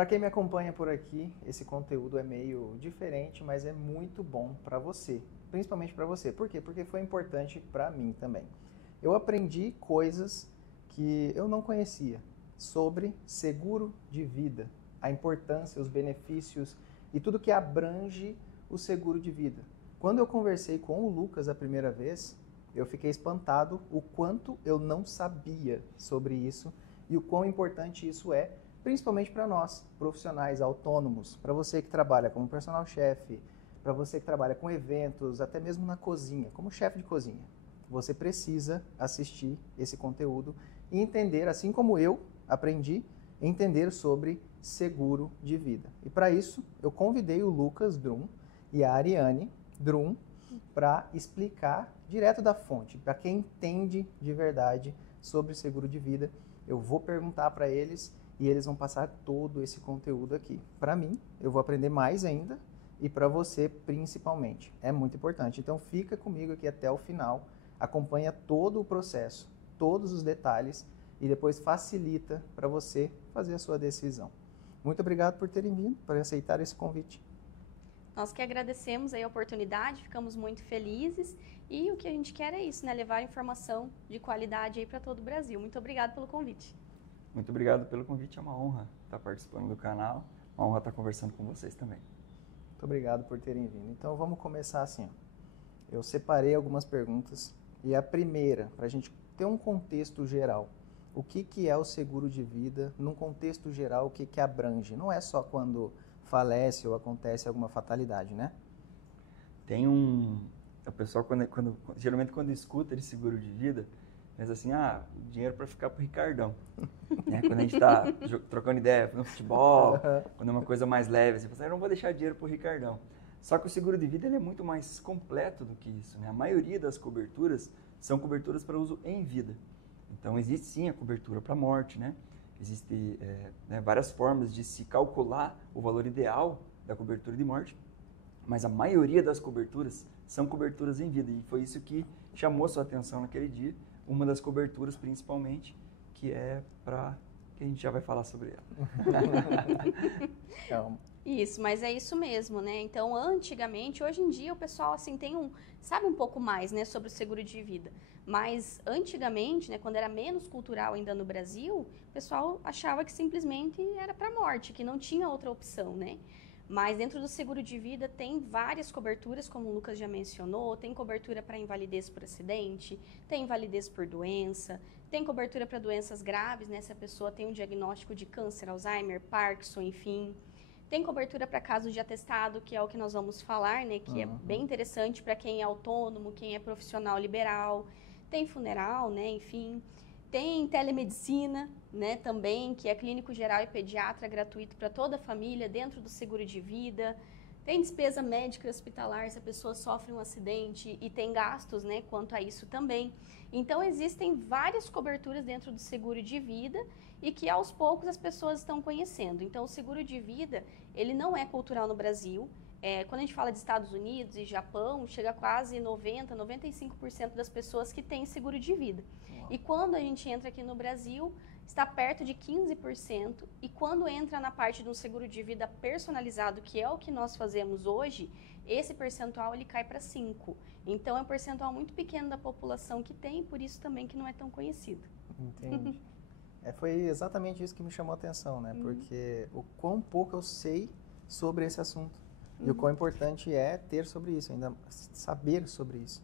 Para quem me acompanha por aqui, esse conteúdo é meio diferente, mas é muito bom para você, principalmente para você. Por quê? Porque foi importante para mim também. Eu aprendi coisas que eu não conhecia sobre seguro de vida, a importância, os benefícios e tudo que abrange o seguro de vida. Quando eu conversei com o Lucas a primeira vez, eu fiquei espantado o quanto eu não sabia sobre isso e o quão importante isso é, principalmente para nós, profissionais autônomos, para você que trabalha como personal chefe, para você que trabalha com eventos, até mesmo na cozinha, como chefe de cozinha. Você precisa assistir esse conteúdo e entender, assim como eu aprendi, entender sobre seguro de vida. E para isso, eu convidei o Lucas Drum e a Ariane Drum para explicar direto da fonte, para quem entende de verdade sobre seguro de vida. Eu vou perguntar para eles e eles vão passar todo esse conteúdo aqui. Para mim, eu vou aprender mais ainda e para você principalmente. É muito importante. Então fica comigo aqui até o final, acompanha todo o processo, todos os detalhes e depois facilita para você fazer a sua decisão. Muito obrigado por terem vindo, por aceitar esse convite. Nós que agradecemos aí a oportunidade, ficamos muito felizes e o que a gente quer é isso, né? Levar informação de qualidade aí para todo o Brasil. Muito obrigado pelo convite. Muito obrigado pelo convite, é uma honra estar participando do canal, uma honra estar conversando com vocês também. Muito obrigado por terem vindo. Então vamos começar assim. Eu separei algumas perguntas e a primeira, para a gente ter um contexto geral. O que é o seguro de vida? Num contexto geral, o que abrange? Não é só quando falece ou acontece alguma fatalidade, né? Tem a pessoa, geralmente quando escuta de seguro de vida, pensa assim, dinheiro para ficar pro Ricardão. Né? Quando a gente está trocando ideia no futebol, quando é uma coisa mais leve, você pensa, eu não vou deixar dinheiro pro Ricardão. Só que o seguro de vida ele é muito mais completo do que isso. Né? A maioria das coberturas são coberturas para uso em vida. Então, existe sim a cobertura para morte, né? Existem várias formas de se calcular o valor ideal da cobertura de morte, mas a maioria das coberturas são coberturas em vida. E foi isso que chamou sua atenção naquele dia, uma das coberturas principalmente, que é para... que a gente já vai falar sobre ela. Isso, mas é isso mesmo, né? Então, antigamente, hoje em dia o pessoal assim sabe um pouco mais, né, sobre o seguro de vida. Mas antigamente, né, quando era menos cultural ainda no Brasil, o pessoal achava que simplesmente era para morte, que não tinha outra opção, né? Mas dentro do seguro de vida tem várias coberturas, como o Lucas já mencionou, tem cobertura para invalidez por acidente, tem invalidez por doença, tem cobertura para doenças graves, né, se a pessoa tem um diagnóstico de câncer, Alzheimer, Parkinson, enfim. Tem cobertura para casos de atestado, que é o que nós vamos falar, né? Que é bem interessante para quem é autônomo, quem é profissional liberal. Tem funeral, né? Enfim. Tem telemedicina, né? Também, que é clínico geral e pediatra gratuito para toda a família, dentro do seguro de vida. Tem despesa médica e hospitalar se a pessoa sofre um acidente e tem gastos, né? Quanto a isso também. Então, existem várias coberturas dentro do seguro de vida e que aos poucos as pessoas estão conhecendo. Então, o seguro de vida, ele não é cultural no Brasil. Quando a gente fala de Estados Unidos e Japão, chega a quase 90%, 95% das pessoas que têm seguro de vida. Uau. E quando a gente entra aqui no Brasil, está perto de 15%. E quando entra na parte de um seguro de vida personalizado, que é o que nós fazemos hoje, esse percentual ele cai para 5%. Então, é um percentual muito pequeno da população que tem, por isso também que não é tão conhecido. Entendi. Foi exatamente isso que me chamou a atenção, né? Porque o quão pouco eu sei sobre esse assunto. E o quão importante é ter sobre isso, ainda saber sobre isso.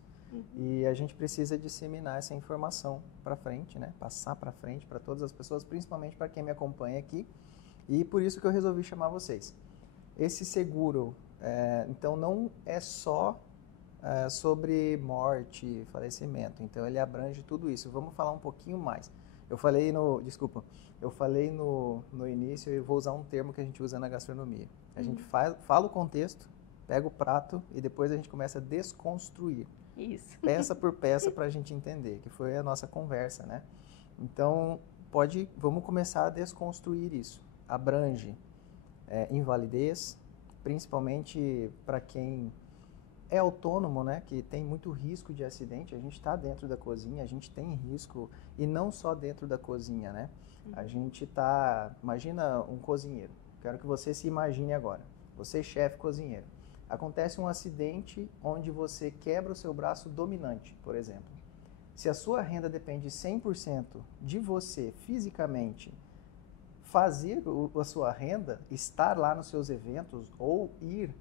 E a gente precisa disseminar essa informação para frente, né? Passar para frente para todas as pessoas, principalmente para quem me acompanha aqui. E por isso que eu resolvi chamar vocês. Esse seguro, então, não é só sobre morte, falecimento. Então, ele abrange tudo isso. Vamos falar um pouquinho mais. Eu falei no início e vou usar um termo que a gente usa na gastronomia. A gente fala o contexto, pega o prato e depois a gente começa a desconstruir. Isso. Peça por peça para a gente entender, que foi a nossa conversa, né? Então, vamos começar a desconstruir isso. Abrange invalidez, principalmente para quem é autônomo, né, que tem muito risco de acidente. A gente está dentro da cozinha, a gente tem risco, e não só dentro da cozinha, né? A gente imagina um cozinheiro, quero que você se imagine agora. Você, chefe cozinheiro. Acontece um acidente onde você quebra o seu braço dominante, por exemplo. Se a sua renda depende 100% de você fisicamente fazer a sua renda, estar lá nos seus eventos ou ir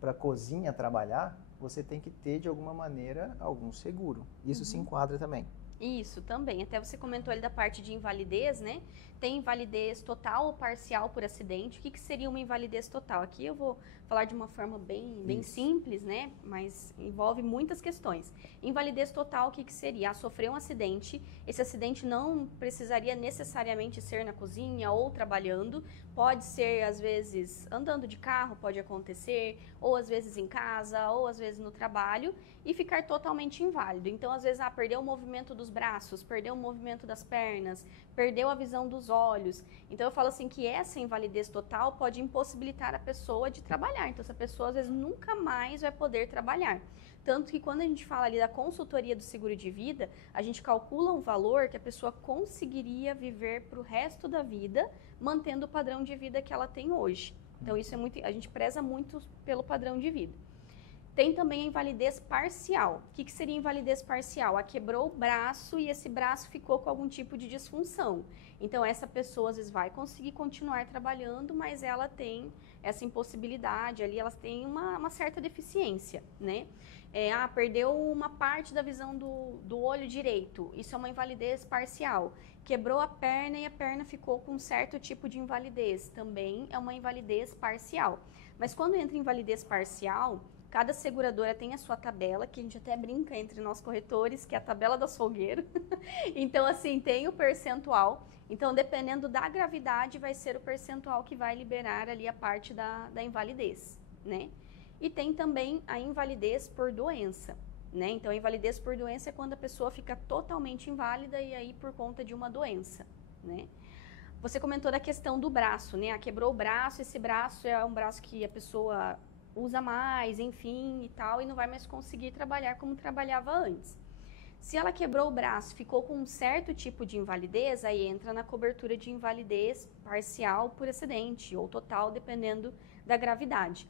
para a cozinha trabalhar, você tem que ter de alguma maneira algum seguro. Isso se enquadra também. Isso, também. Até você comentou ali da parte de invalidez, né? Tem invalidez total ou parcial por acidente. O que seria uma invalidez total? Aqui eu vou falar de uma forma bem simples, né? Mas envolve muitas questões. Invalidez total, o que seria? Sofrer um acidente. Esse acidente não precisaria necessariamente ser na cozinha ou trabalhando. Pode ser, às vezes, andando de carro, pode acontecer. Ou às vezes em casa, ou às vezes no trabalho. E ficar totalmente inválido. Então, às vezes, perdeu o movimento dos braços, perdeu o movimento das pernas, perdeu a visão dos olhos. Então, eu falo assim que essa invalidez total pode impossibilitar a pessoa de trabalhar. Então, essa pessoa, às vezes, nunca mais vai poder trabalhar. Tanto que quando a gente fala ali da consultoria do seguro de vida, a gente calcula um valor que a pessoa conseguiria viver para o resto da vida, mantendo o padrão de vida que ela tem hoje. Então, isso é muito, a gente preza muito pelo padrão de vida. Tem também a invalidez parcial. O que seria invalidez parcial? Quebrou o braço e esse braço ficou com algum tipo de disfunção. Então, essa pessoa, às vezes, vai conseguir continuar trabalhando, mas ela tem essa impossibilidade ali, elas têm uma certa deficiência, né? Perdeu uma parte da visão do olho direito. Isso é uma invalidez parcial. Quebrou a perna e a perna ficou com um certo tipo de invalidez. Também é uma invalidez parcial. Mas quando entra em invalidez parcial, cada seguradora tem a sua tabela, que a gente até brinca entre nós corretores, que é a tabela do açougueiro. Então, assim, tem o percentual. Então, dependendo da gravidade, vai ser o percentual que vai liberar ali a parte da invalidez, né? E tem também a invalidez por doença, né? Então, a invalidez por doença é quando a pessoa fica totalmente inválida e aí por conta de uma doença, né? Você comentou da questão do braço, né? Quebrou o braço, esse braço é um braço que a pessoa usa mais, enfim, e tal, e não vai mais conseguir trabalhar como trabalhava antes. Se ela quebrou o braço, ficou com um certo tipo de invalidez, aí entra na cobertura de invalidez parcial por acidente ou total, dependendo da gravidade.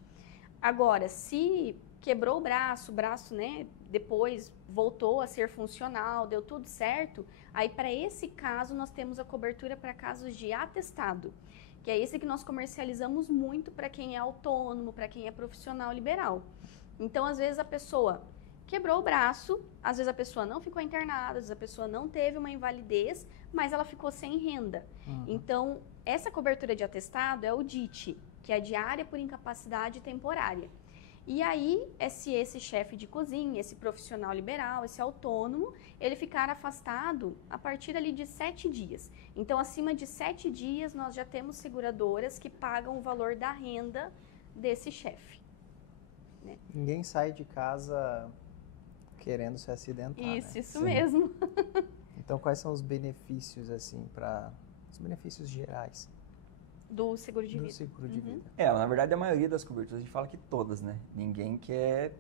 Agora, se quebrou o braço, né, depois voltou a ser funcional, deu tudo certo, aí para esse caso nós temos a cobertura para casos de atestado, que é esse que nós comercializamos muito para quem é autônomo, para quem é profissional liberal. Então, às vezes a pessoa quebrou o braço, às vezes a pessoa não ficou internada, às vezes a pessoa não teve uma invalidez, mas ela ficou sem renda. Então, essa cobertura de atestado é o DIT, que é diária por incapacidade temporária. E aí, esse chefe de cozinha, esse profissional liberal, esse autônomo, ele ficar afastado a partir ali de 7 dias. Então, acima de 7 dias, nós já temos seguradoras que pagam o valor da renda desse chefe, né? Ninguém sai de casa querendo se acidentar, Isso, né? isso mesmo. Então, quais são os benefícios, assim, os benefícios gerais Do seguro de do vida. seguro de vida? Na verdade, a maioria das coberturas, a gente fala que todas, né? Ninguém quer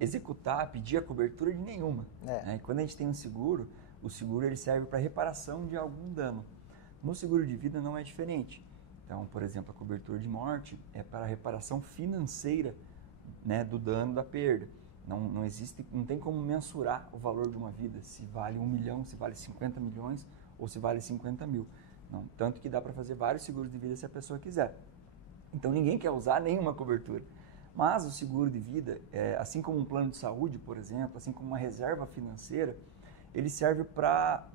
executar, pedir a cobertura de nenhuma. Né? E quando a gente tem um seguro, o seguro ele serve para reparação de algum dano. No seguro de vida não é diferente. Então, por exemplo, a cobertura de morte é para a reparação financeira, né, do dano, da perda. Não tem como mensurar o valor de uma vida, se vale 1 milhão, se vale 50 milhões ou se vale 50 mil. Não, tanto que dá para fazer vários seguros de vida se a pessoa quiser. Então, ninguém quer usar nenhuma cobertura. Mas o seguro de vida, assim como um plano de saúde, por exemplo, assim como uma reserva financeira, ele serve para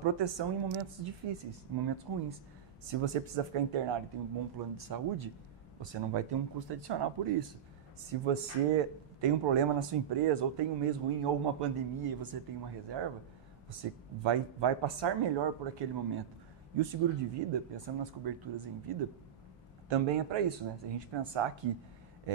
proteção em momentos difíceis, em momentos ruins. Se você precisa ficar internado e tem um bom plano de saúde, você não vai ter um custo adicional por isso. Se você tem um problema na sua empresa, ou tem um mês ruim, ou uma pandemia e você tem uma reserva, você vai passar melhor por aquele momento. E o seguro de vida, pensando nas coberturas em vida, também é para isso, né? Se a gente pensar que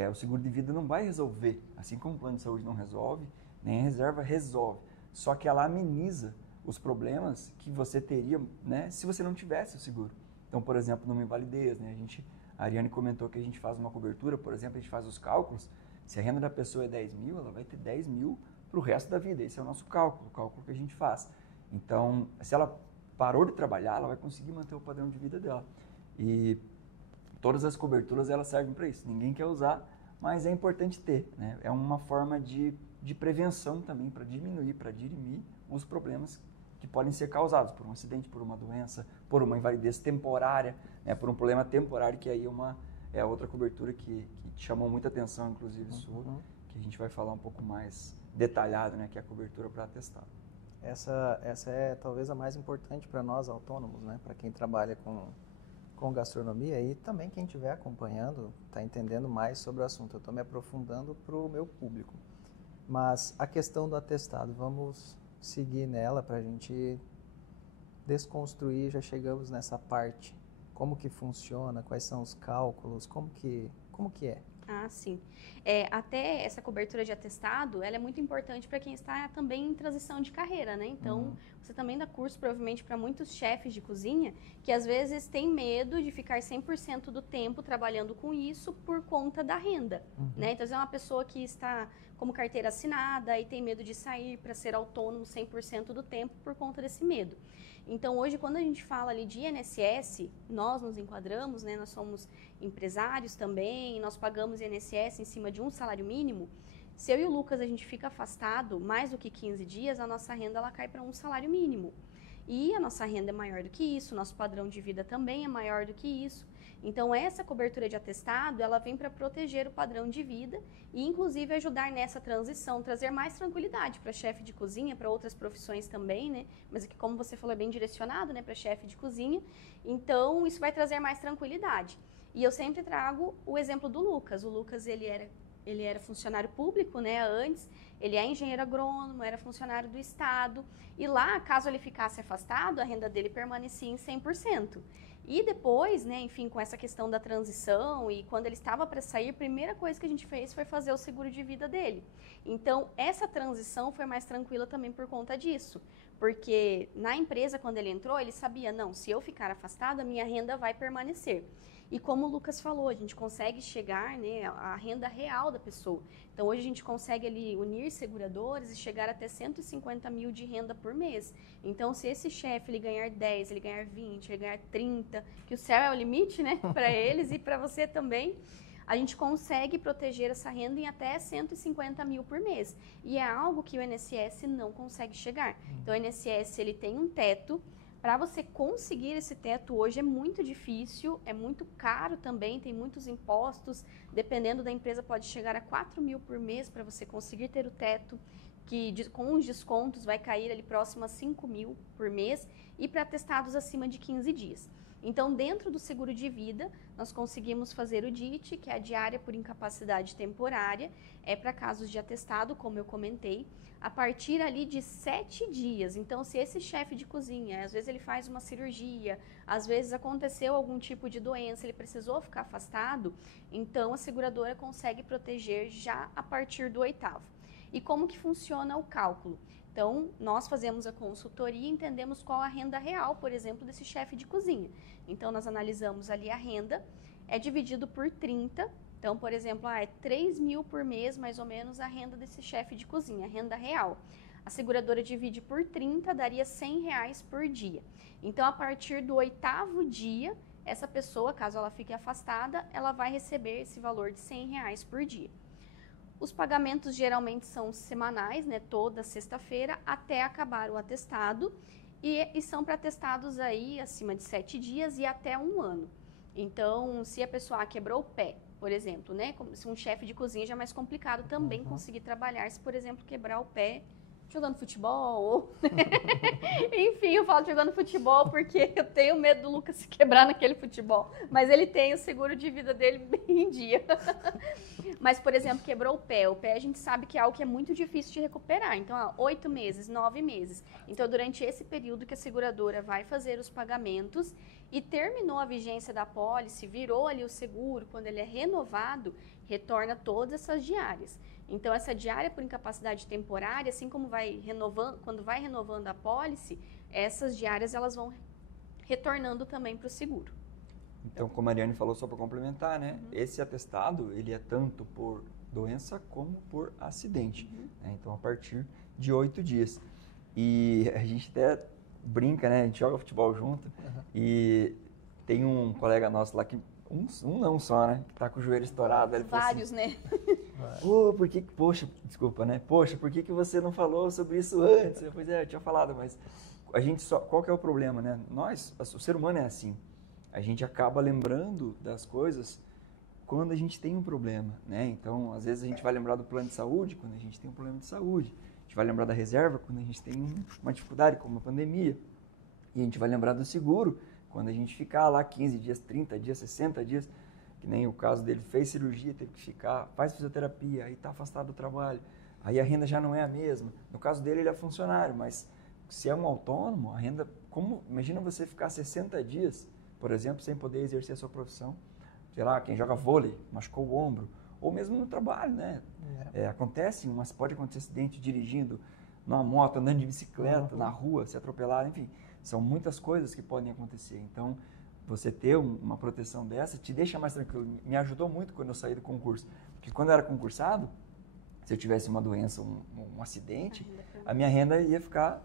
o seguro de vida não vai resolver, assim como o plano de saúde não resolve, nem a reserva resolve. Só que ela ameniza os problemas que você teria, né, se você não tivesse o seguro. Então, por exemplo, numa invalidez, né, a Ariane comentou que a gente faz uma cobertura, por exemplo, a gente faz os cálculos, se a renda da pessoa é 10 mil, ela vai ter 10 mil para o resto da vida. Esse é o nosso cálculo, o cálculo que a gente faz. Então, se ela parou de trabalhar, ela vai conseguir manter o padrão de vida dela. E todas as coberturas elas servem para isso. Ninguém quer usar, mas é importante ter, né? É uma forma de prevenção também, para diminuir, para dirimir os problemas que podem ser causados por um acidente, por uma doença, por uma invalidez temporária, né? Por um problema temporário, que aí é outra cobertura que chamou muita atenção, inclusive, sua, que a gente vai falar um pouco mais detalhado, né? Que é a cobertura para atestado. Essa é talvez a mais importante para nós autônomos, né? Para quem trabalha com gastronomia e também quem estiver acompanhando está entendendo mais sobre o assunto. Eu estou me aprofundando para o meu público. Mas a questão do atestado, vamos seguir nela para a gente desconstruir. Já chegamos nessa parte. Como que funciona? Quais são os cálculos? Como que é? Ah, sim. Até essa cobertura de atestado, ela é muito importante para quem está também em transição de carreira, né? Então, você também dá curso, provavelmente, para muitos chefes de cozinha que, às vezes, têm medo de ficar 100% do tempo trabalhando com isso por conta da renda, né? Então, é uma pessoa que está como carteira assinada e tem medo de sair para ser autônomo 100% do tempo por conta desse medo. Então, hoje, quando a gente fala ali de INSS, nós nos enquadramos, né? Nós somos empresários também, nós pagamos INSS em cima de um salário mínimo. Se eu e o Lucas, a gente fica afastado mais do que 15 dias, a nossa renda ela cai para um salário mínimo. E a nossa renda é maior do que isso, nosso padrão de vida também é maior do que isso. Então, essa cobertura de atestado, ela vem para proteger o padrão de vida e, inclusive, ajudar nessa transição, trazer mais tranquilidade para chefe de cozinha, para outras profissões também, né? Mas aqui, como você falou, é bem direcionado, né, para chefe de cozinha. Então, isso vai trazer mais tranquilidade. E eu sempre trago o exemplo do Lucas. O Lucas, ele era funcionário público, né, antes. Ele é engenheiro agrônomo, era funcionário do Estado. E lá, caso ele ficasse afastado, a renda dele permanecia em 100%. E depois, né, enfim, com essa questão da transição e quando ele estava para sair, a primeira coisa que a gente fez foi fazer o seguro de vida dele. Então, essa transição foi mais tranquila também por conta disso. Porque na empresa, quando ele entrou, ele sabia, não, se eu ficar afastado, a minha renda vai permanecer. E como o Lucas falou, a gente consegue chegar, né, à renda real da pessoa. Então, hoje a gente consegue ali unir seguradoras e chegar até 150 mil de renda por mês. Então, se esse chefe ele ganhar 10, ele ganhar 20, ele ganhar 30, que o céu é o limite, né, para eles e para você também, a gente consegue proteger essa renda em até 150 mil por mês. E é algo que o INSS não consegue chegar. Então, o INSS ele tem um teto. Para você conseguir esse teto hoje é muito difícil, é muito caro também, tem muitos impostos, dependendo da empresa pode chegar a 4 mil por mês para você conseguir ter o teto, que com os descontos vai cair ali próximo a 5 mil por mês e para atestados acima de 15 dias. Então, dentro do seguro de vida, nós conseguimos fazer o DIT, que é a diária por incapacidade temporária, é para casos de atestado, como eu comentei, a partir ali de 7 dias. Então, se esse chefe de cozinha, às vezes ele faz uma cirurgia, às vezes aconteceu algum tipo de doença, ele precisou ficar afastado, então a seguradora consegue proteger já a partir do 8º. E como que funciona o cálculo? Então, nós fazemos a consultoria e entendemos qual a renda real, por exemplo, desse chefe de cozinha. Então, nós analisamos ali a renda, é dividido por 30. Então, por exemplo, é 3 mil por mês, mais ou menos, a renda desse chefe de cozinha, a renda real. A seguradora divide por 30, daria R$100 por dia. Então, a partir do 8º dia, essa pessoa, caso ela fique afastada, ela vai receber esse valor de R$100 por dia. Os pagamentos geralmente são semanais, né, toda sexta-feira, até acabar o atestado, e são para atestados aí acima de 7 dias e até 1 ano. Então, se a pessoa quebrou o pé, por exemplo, né, se um chefe de cozinha já é mais complicado também conseguir trabalhar, se, por exemplo, quebrar o pé jogando futebol, ou... Enfim, eu falo jogando futebol porque eu tenho medo do Lucas se quebrar naquele futebol. Mas ele tem o seguro de vida dele bem em dia. Mas, por exemplo, quebrou o pé. O pé a gente sabe que é algo que é muito difícil de recuperar. Então, 8 meses, 9 meses. Então, durante esse período que a seguradora vai fazer os pagamentos e terminou a vigência da apólice, virou ali o seguro, quando ele é renovado, retorna todas essas diárias. Então, essa diária por incapacidade temporária, assim como vai renovando, quando vai renovando a apólice, essas diárias elas vão retornando também para o seguro. Então, como a Ariane falou, só para complementar, né? Esse atestado, ele é tanto por doença como por acidente. Né? Então, a partir de 8 dias. E a gente até brinca, né? A gente joga futebol junto. E tem um colega nosso lá que Um não só, né? Que tá com o joelho estourado. Ele Vários, assim, né? Poxa, desculpa, né? Poxa, por que você não falou sobre isso antes? Pois é, eu tinha falado, mas a gente só... Qual que é o problema, né? O ser humano é assim. A gente acaba lembrando das coisas quando a gente tem um problema, né? Então, às vezes a gente vai lembrar do plano de saúde quando a gente tem um problema de saúde. A gente vai lembrar da reserva quando a gente tem uma dificuldade, como uma pandemia. E a gente vai lembrar do seguro quando a gente ficar lá 15 dias, 30 dias, 60 dias, que nem o caso dele, fez cirurgia, teve que ficar, faz fisioterapia, aí está afastado do trabalho, aí a renda já não é a mesma. No caso dele, ele é funcionário, mas se é um autônomo, a renda, imagina você ficar 60 dias, por exemplo, sem poder exercer a sua profissão. Sei lá, quem joga vôlei, machucou o ombro, ou mesmo no trabalho, né? Pode acontecer acidente dirigindo numa moto, andando de bicicleta, na rua, se atropelar, enfim. São muitas coisas que podem acontecer. Então, você ter uma proteção dessa te deixa mais tranquilo. Me ajudou muito quando eu saí do concurso. Porque quando eu era concursado, se eu tivesse uma doença, um acidente, a minha renda ia ficar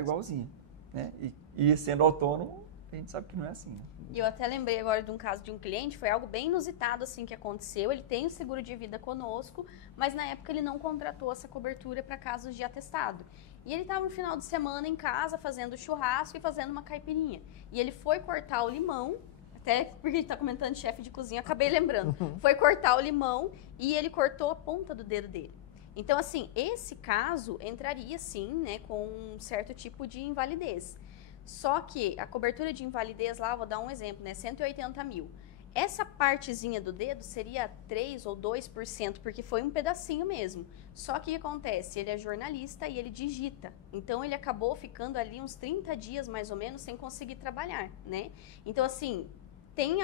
igualzinha. Né? E sendo autônomo, a gente sabe que não é assim. Né? E eu até lembrei agora de um caso de um cliente, foi algo bem inusitado assim que aconteceu. Ele tem o seguro de vida conosco, mas na época ele não contratou essa cobertura para casos de atestado. E ele estava no final de semana em casa fazendo churrasco e fazendo uma caipirinha. E ele foi cortar o limão, até porque a gente está comentando de chefe de cozinha, eu acabei lembrando. Foi cortar o limão e ele cortou a ponta do dedo dele. Então, assim, esse caso entraria sim, né, com um certo tipo de invalidez. Só que a cobertura de invalidez lá, vou dar um exemplo, né, 180 mil. Essa partezinha do dedo seria 3 ou 2%, porque foi um pedacinho mesmo. Só que o que acontece? Ele é jornalista e ele digita. Então, ele acabou ficando ali uns 30 dias, mais ou menos, sem conseguir trabalhar, né? Então, assim, tem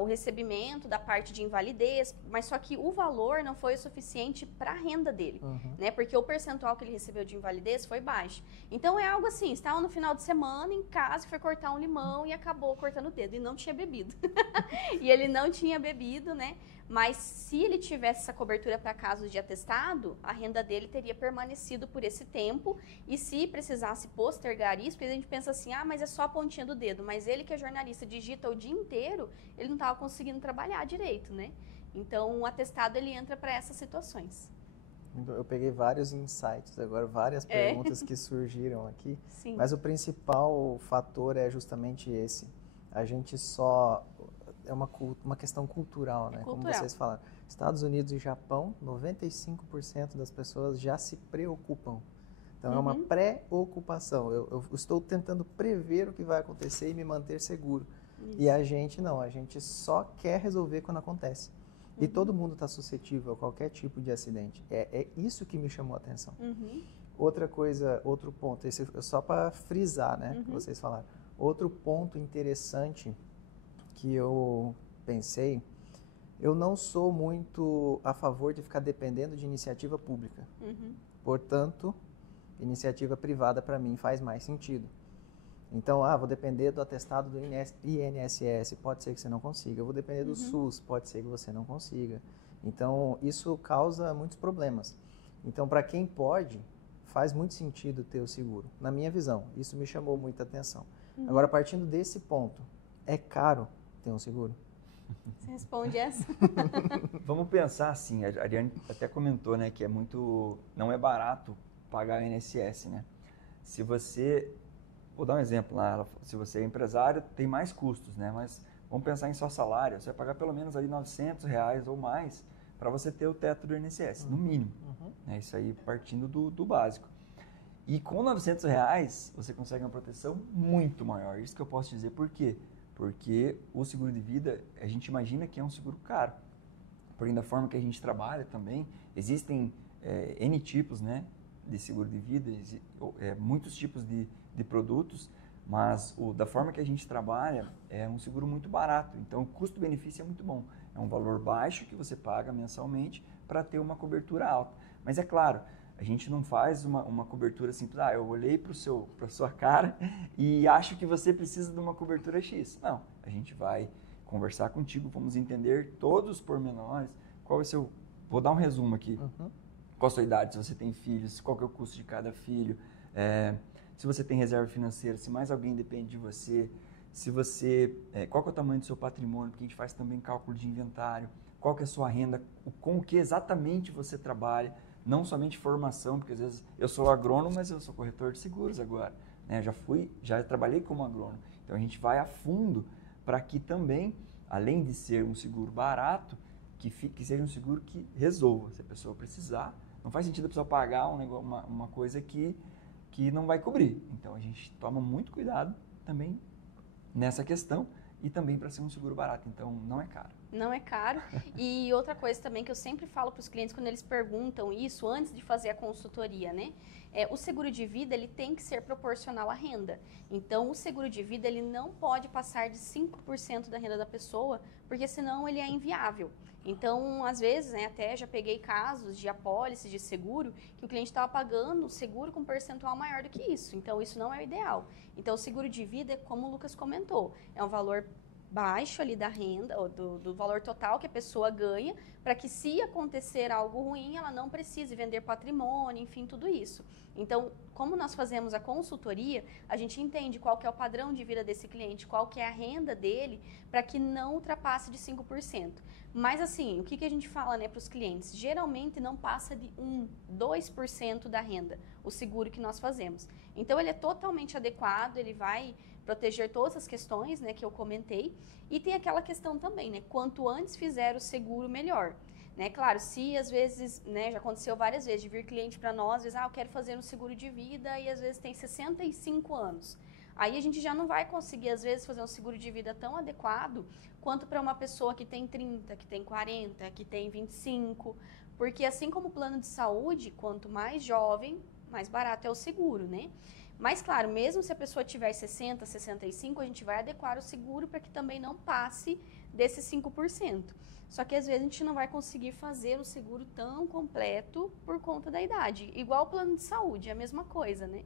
o recebimento da parte de invalidez, mas só que o valor não foi o suficiente para a renda dele, né? Porque o percentual que ele recebeu de invalidez foi baixo. Então, é algo assim, estava no final de semana em casa, foi cortar um limão e acabou cortando o dedo e não tinha bebido. E ele não tinha bebido, né? Mas se ele tivesse essa cobertura para casos de atestado, a renda dele teria permanecido por esse tempo. E se precisasse postergar isso, porque a gente pensa assim, mas é só a pontinha do dedo. Mas ele que é jornalista, digita o dia inteiro, ele não estava conseguindo trabalhar direito, né? Então, o atestado, ele entra para essas situações. Eu peguei vários insights agora, várias perguntas que surgiram aqui. Sim. Mas o principal fator é justamente esse. A gente só... É uma questão cultural, né? Como vocês falaram. Estados Unidos e Japão, 95% das pessoas já se preocupam. Então, é uma preocupação. Eu estou tentando prever o que vai acontecer e me manter seguro. Isso. E a gente não, a gente só quer resolver quando acontece. E todo mundo está suscetível a qualquer tipo de acidente. É isso que me chamou a atenção. Outra coisa, outro ponto, esse é só para frisar, né? Que vocês falaram. Outro ponto interessante que eu pensei, eu não sou muito a favor de ficar dependendo de iniciativa pública. Portanto, iniciativa privada para mim faz mais sentido. Então, vou depender do atestado do INSS, pode ser que você não consiga. Eu vou depender do SUS, pode ser que você não consiga. Então, isso causa muitos problemas. Então, para quem pode, faz muito sentido ter o seguro, na minha visão. Isso me chamou muita atenção. Agora, partindo desse ponto, é caro ter um seguro? Você responde essa? Vamos pensar assim, a Ariane até comentou, né, que não é barato pagar o INSS, né? Se você, vou dar um exemplo lá, se você é empresário, tem mais custos, né? Mas vamos pensar em só salário, você vai pagar pelo menos ali R$900 ou mais para você ter o teto do INSS, no mínimo. Né? Isso aí partindo do básico. E com R$900 você consegue uma proteção muito maior. Isso que eu posso dizer por quê? Porque o seguro de vida, a gente imagina que é um seguro caro. Porém, da forma que a gente trabalha também, existem N tipos, né, de seguro de vida, muitos tipos de produtos, mas da forma que a gente trabalha, é um seguro muito barato. Então, o custo-benefício é muito bom. É um valor baixo que você paga mensalmente para ter uma cobertura alta. Mas é claro, a gente não faz uma cobertura simples, eu olhei para sua cara e acho que você precisa de uma cobertura X. Não, a gente vai conversar contigo, vamos entender todos os pormenores, qual é o seu... Vou dar um resumo aqui. Qual a sua idade, se você tem filhos, qual que é o custo de cada filho, se você tem reserva financeira, se mais alguém depende de você, se você, qual que é o tamanho do seu patrimônio, porque a gente faz também cálculo de inventário, qual que é a sua renda, com o que exatamente você trabalha, não somente formação, porque às vezes eu sou agrônomo, mas eu sou corretor de seguros agora, né? Já trabalhei como agrônomo, então a gente vai a fundo para que também, além de ser um seguro barato, que seja um seguro que resolva, se a pessoa precisar, não faz sentido a pessoa pagar uma coisa que não vai cobrir, então a gente toma muito cuidado também nessa questão e também para ser um seguro barato, então não é caro. Não é caro. E outra coisa também que eu sempre falo para os clientes quando eles perguntam isso antes de fazer a consultoria, né? O seguro de vida, ele tem que ser proporcional à renda. Então, o seguro de vida, ele não pode passar de 5% da renda da pessoa, porque senão ele é inviável. Então, às vezes, né, até já peguei casos de apólices de seguro que o cliente estava pagando o seguro com um percentual maior do que isso. Então, isso não é o ideal. Então, o seguro de vida é como o Lucas comentou, é um valor baixo ali da renda, ou do valor total que a pessoa ganha, para que se acontecer algo ruim, ela não precise vender patrimônio, enfim, tudo isso. Então, como nós fazemos a consultoria, a gente entende qual que é o padrão de vida desse cliente, qual que é a renda dele, para que não ultrapasse de 5%. Mas assim, o que a gente fala, né, para os clientes? Geralmente não passa de 2% da renda, o seguro que nós fazemos. Então, ele é totalmente adequado, ele vai proteger todas as questões, né, que eu comentei. E tem aquela questão também, né, quanto antes fizer o seguro, melhor. Né? Claro, se às vezes, né, já aconteceu várias vezes, de vir cliente para nós, às vezes, eu quero fazer um seguro de vida e às vezes tem 65 anos. Aí a gente já não vai conseguir, às vezes, fazer um seguro de vida tão adequado quanto para uma pessoa que tem 30, que tem 40, que tem 25, porque assim como o plano de saúde, quanto mais jovem, mais barato é o seguro, né? Mas, claro, mesmo se a pessoa tiver 60, 65, a gente vai adequar o seguro para que também não passe desses 5%. Só que, às vezes, a gente não vai conseguir fazer o seguro tão completo por conta da idade. Igual o plano de saúde, é a mesma coisa, né?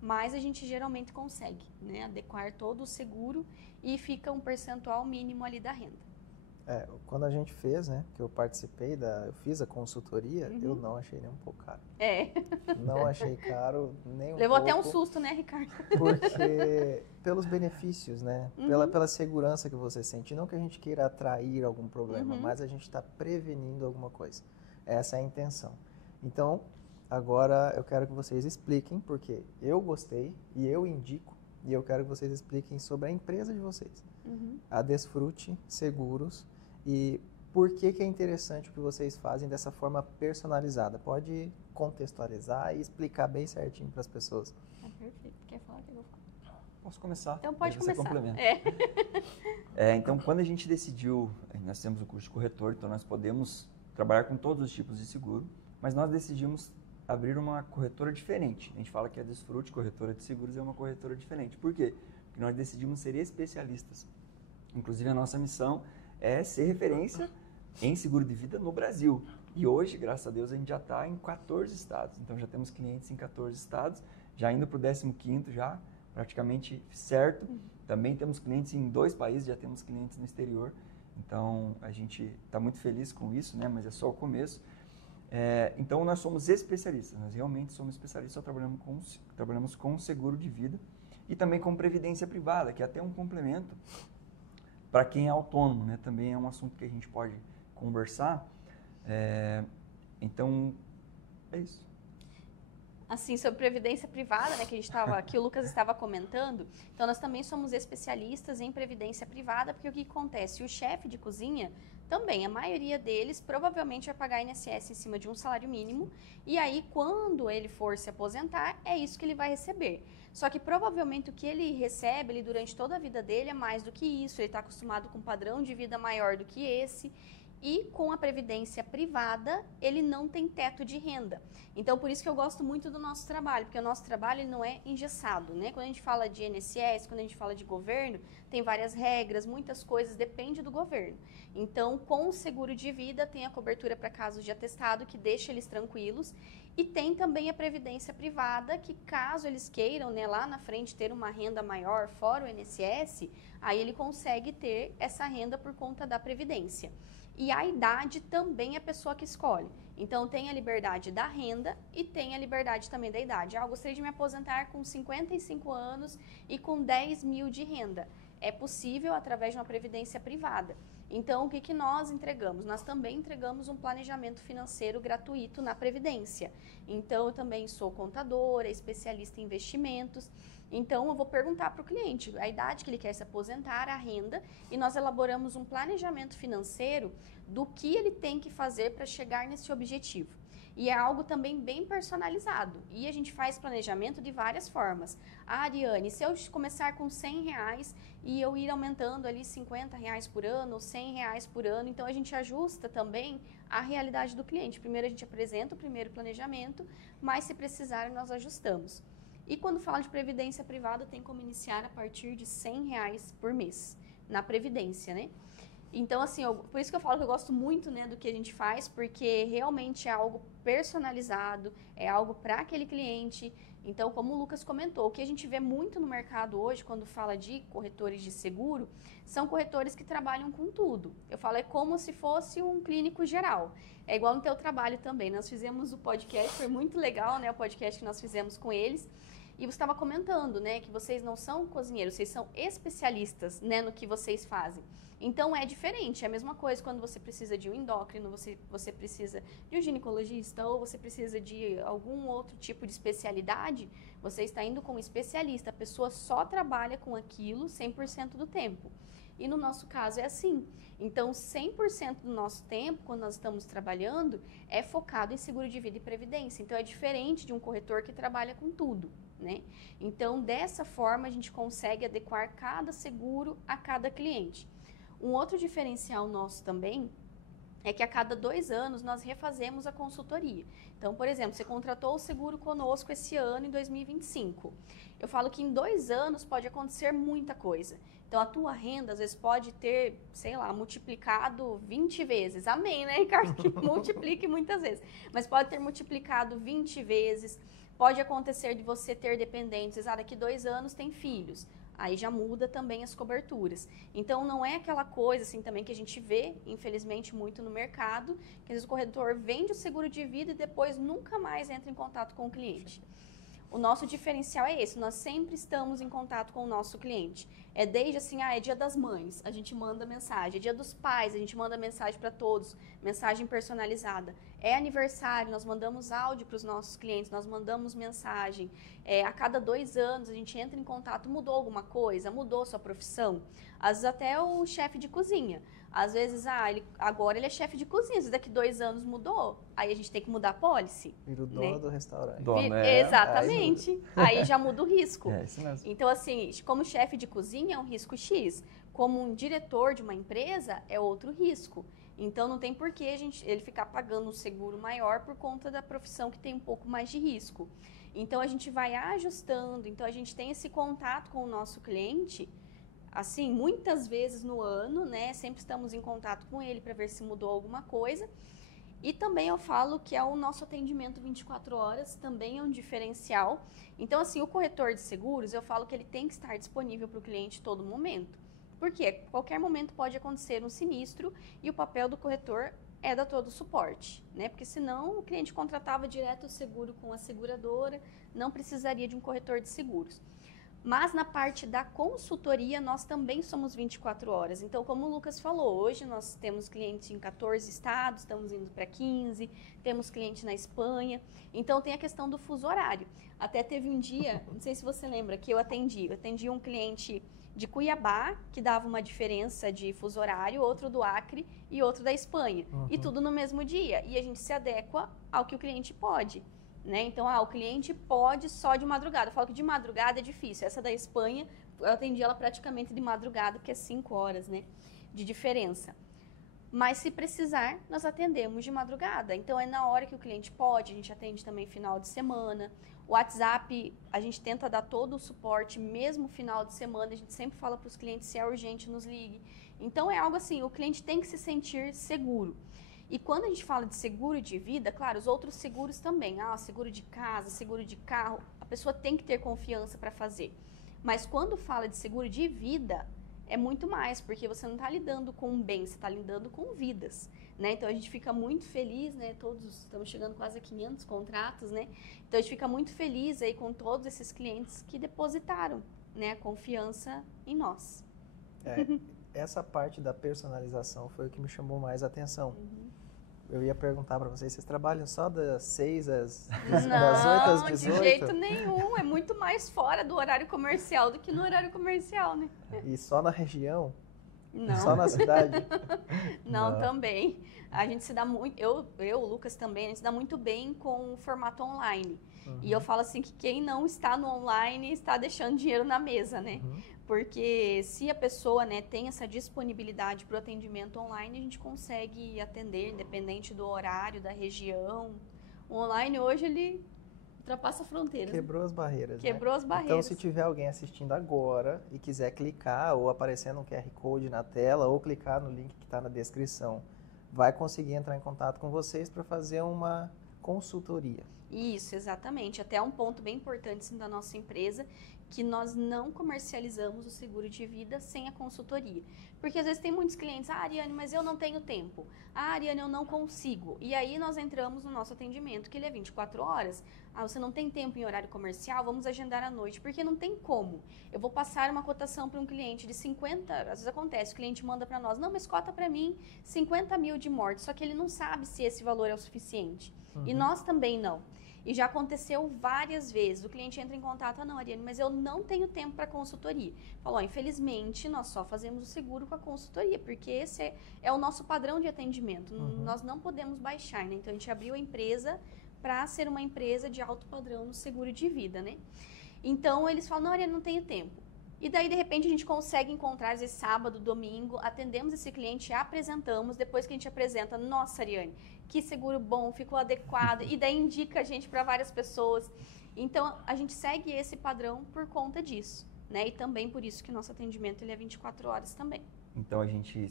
Mas a gente geralmente consegue, né, adequar todo o seguro e fica um percentual mínimo ali da renda. Quando a gente fez, né, que eu fiz a consultoria, eu não achei nem um pouco caro. Não achei caro nem um Levou pouco. até um susto, né, Ricardo? Porque pelos benefícios, né, pela segurança que você sente. Não que a gente queira atrair algum problema, mas a gente está prevenindo alguma coisa. Essa é a intenção. Então, agora eu quero que vocês expliquem, porque eu gostei e eu indico, e eu quero que vocês expliquem sobre a empresa de vocês. A Desfrute Seguros, e por que é interessante o que vocês fazem dessa forma personalizada. Pode contextualizar e explicar bem certinho para as pessoas. Perfeito. Quer falar? Eu vou falar. Posso começar? Então pode você começar. Complementa. Então, quando a gente decidiu, nós temos o curso de corretor, então nós podemos trabalhar com todos os tipos de seguro, mas nós decidimos abrir uma corretora diferente. A gente fala que a Desfrute, corretora de seguros, é uma corretora diferente. Por quê? Porque nós decidimos ser especialistas. Inclusive, a nossa missão é ser referência em seguro de vida no Brasil. E hoje, graças a Deus, a gente já está em 14 estados. Então, já temos clientes em 14 estados, já indo para o 15º, já praticamente certo. Também temos clientes em 2 países, já temos clientes no exterior. Então, a gente está muito feliz com isso, né? Mas é só o começo. Então, nós somos especialistas. Nós realmente somos especialistas, só trabalhamos com seguro de vida e também com previdência privada, que é até um complemento para quem é autônomo, né? Também é um assunto que a gente pode conversar. Então, é isso. Assim, sobre previdência privada, né, que o Lucas estava comentando, então nós também somos especialistas em previdência privada, porque o que acontece? O chefe de cozinha também, a maioria deles provavelmente vai pagar INSS em cima de um salário mínimo, e aí quando ele for se aposentar, é isso que ele vai receber. Só que provavelmente o que ele recebe durante toda a vida dele é mais do que isso, ele está acostumado com um padrão de vida maior do que esse, e com a previdência privada, ele não tem teto de renda. Então, por isso que eu gosto muito do nosso trabalho, porque o nosso trabalho ele não é engessado, né? Quando a gente fala de INSS, quando a gente fala de governo, tem várias regras, muitas coisas, depende do governo. Então, com o seguro de vida, tem a cobertura para casos de atestado, que deixa eles tranquilos, e tem também a previdência privada, que caso eles queiram, né, lá na frente, ter uma renda maior, fora o INSS, aí ele consegue ter essa renda por conta da previdência. E a idade também é a pessoa que escolhe. Então, tem a liberdade da renda e tem a liberdade também da idade. Eu gostaria de me aposentar com 55 anos e com 10 mil de renda. é possível através de uma previdência privada. Então, o que nós entregamos? Nós também entregamos um planejamento financeiro gratuito na Previdência. Então, eu também sou contadora, especialista em investimentos. Então, eu vou perguntar para o cliente a idade que ele quer se aposentar, a renda, e nós elaboramos um planejamento financeiro do que ele tem que fazer para chegar nesse objetivo. E é algo também bem personalizado. E a gente faz planejamento de várias formas. Ah, Ariane, se eu começar com R$100 e eu ir aumentando ali R$50 por ano, ou R$100 por ano, então a gente ajusta também a realidade do cliente. Primeiro a gente apresenta o primeiro planejamento, mas se precisar nós ajustamos. E quando fala de previdência privada, tem como iniciar a partir de R$100 por mês na previdência, né? Então, assim, por isso que eu falo que eu gosto muito, né, do que a gente faz, porque realmente é algo personalizado, é algo para aquele cliente. Então, como o Lucas comentou, o que a gente vê muito no mercado hoje, quando fala de corretores de seguro, são corretores que trabalham com tudo. Eu falo, é como se fosse um clínico geral. É igual no teu trabalho também. Nós fizemos o podcast, foi muito legal, né, o podcast que nós fizemos com eles. E você estava comentando, né, que vocês não são cozinheiros, vocês são especialistas, né, no que vocês fazem. Então, é diferente. É a mesma coisa quando você precisa de um endócrino, você precisa de um ginecologista ou você precisa de algum outro tipo de especialidade, você está indo com um especialista. A pessoa só trabalha com aquilo 100% do tempo. E no nosso caso é assim. Então, 100% do nosso tempo, quando nós estamos trabalhando, é focado em seguro de vida e previdência. Então, é diferente de um corretor que trabalha com tudo, né? Então, dessa forma, a gente consegue adequar cada seguro a cada cliente. Um outro diferencial nosso também é que a cada 2 anos nós refazemos a consultoria. Então, por exemplo, você contratou o seguro conosco esse ano, em 2025. Eu falo que em 2 anos pode acontecer muita coisa. Então, a tua renda, às vezes, pode ter, sei lá, multiplicado 20 vezes. Amém, né, Ricardo? Que multiplique muitas vezes. Mas pode ter multiplicado 20 vezes. Pode acontecer de você ter dependentes. Ah, daqui 2 anos tem filhos. Aí já muda também as coberturas. Então, não é aquela coisa assim também que a gente vê, infelizmente, muito no mercado, que às vezes o corretor vende o seguro de vida e depois nunca mais entra em contato com o cliente. O nosso diferencial é esse, nós sempre estamos em contato com o nosso cliente. É desde assim, é dia das mães, a gente manda mensagem. É dia dos pais, a gente manda mensagem para todos, mensagem personalizada. É aniversário, nós mandamos áudio para os nossos clientes, nós mandamos mensagem. A cada 2 anos a gente entra em contato, mudou alguma coisa? Mudou sua profissão? Às vezes até o chefe de cozinha. Às vezes, agora ele é chefe de cozinha, às vezes daqui 2 anos mudou, aí a gente tem que mudar a policy. Vira o dono, né, do restaurante. Exatamente. Aí já muda o risco. É isso mesmo. Então, assim, como chefe de cozinha é um risco X, como um diretor de uma empresa é outro risco. Então, não tem por que ele ficar pagando um seguro maior por conta da profissão que tem um pouco mais de risco. Então, a gente vai ajustando. Então, a gente tem esse contato com o nosso cliente, assim, muitas vezes no ano, né? Sempre estamos em contato com ele para ver se mudou alguma coisa. E também eu falo que é o nosso atendimento 24 horas, também é um diferencial. Então, assim, o corretor de seguros, eu falo que ele tem que estar disponível para o cliente todo momento. Porque a qualquer momento pode acontecer um sinistro e o papel do corretor é dar todo o suporte, né? Porque senão o cliente contratava direto o seguro com a seguradora, não precisaria de um corretor de seguros. Mas na parte da consultoria, nós também somos 24 horas. Então, como o Lucas falou, hoje nós temos clientes em 14 estados, estamos indo para 15, temos cliente na Espanha. Então, tem a questão do fuso horário. Até teve um dia, não sei se você lembra, que eu atendi um cliente de Cuiabá, que dava uma diferença de fuso horário, outro do Acre e outro da Espanha. E tudo no mesmo dia. E a gente se adequa ao que o cliente pode. Né? Então, o cliente pode só de madrugada. Eu falo que de madrugada é difícil. Essa da Espanha, eu atendi ela praticamente de madrugada, que é 5 horas, né, de diferença. Mas se precisar, nós atendemos de madrugada. Então, é na hora que o cliente pode. A gente atende também final de semana. O WhatsApp, a gente tenta dar todo o suporte, mesmo final de semana. A gente sempre fala para os clientes, se é urgente, nos ligue. Então, é algo assim, o cliente tem que se sentir seguro. E quando a gente fala de seguro de vida, claro, os outros seguros também. Seguro de casa, seguro de carro, a pessoa tem que ter confiança para fazer. Mas quando fala de seguro de vida, é muito mais, porque você não está lidando com um bem, você está lidando com vidas, né? Então, a gente fica muito feliz, né? Todos estamos chegando quase a 500 contratos, né? Então, a gente fica muito feliz aí com todos esses clientes que depositaram, né, a confiança em nós. Essa parte da personalização foi o que me chamou mais a atenção. Eu ia perguntar para vocês trabalham só das 6 das 8 às 18? Não, de jeito nenhum. É muito mais fora do horário comercial do que no horário comercial, né? E só na região? Não. Só na cidade? Não, também. A gente se dá muito, o Lucas também, a gente se dá muito bem com o formato online. E eu falo assim que quem não está no online está deixando dinheiro na mesa, né? Porque se a pessoa, né, tem essa disponibilidade para o atendimento online, a gente consegue atender independente do horário, da região. O online hoje ele ultrapassa fronteiras. Quebrou as barreiras, Quebrou as barreiras. Então, se tiver alguém assistindo agora e quiser clicar ou aparecendo um QR Code na tela ou clicar no link que está na descrição, vai conseguir entrar em contato com vocês para fazer uma consultoria. Isso, exatamente. Até um ponto bem importante assim, da nossa empresa, que nós não comercializamos o seguro de vida sem a consultoria. Porque às vezes tem muitos clientes, Ariane, mas eu não tenho tempo. Ariane, eu não consigo. E aí nós entramos no nosso atendimento, que ele é 24 horas. Você não tem tempo em horário comercial, vamos agendar à noite, porque não tem como. Eu vou passar uma cotação para um cliente de 50, às vezes acontece, o cliente manda para nós, não, mas cota para mim 50 mil de morte, só que ele não sabe se esse valor é o suficiente. E nós também não. E já aconteceu várias vezes. O cliente entra em contato, não, Ariane, mas eu não tenho tempo para consultoria. Falou, infelizmente, nós só fazemos o seguro com a consultoria, porque esse é o nosso padrão de atendimento. Nós não podemos baixar, né? Então, a gente abriu a empresa para ser uma empresa de alto padrão no seguro de vida, né? Então, eles falam, não, Ariane, não tenho tempo. E daí, de repente, a gente consegue encontrar esse sábado, domingo, atendemos esse cliente e apresentamos. Depois que a gente apresenta, nossa, Ariane, que seguro bom, ficou adequado. E daí indica a gente para várias pessoas. Então, a gente segue esse padrão por conta disso, né? E também por isso que o nosso atendimento ele é 24 horas também. Então, a gente,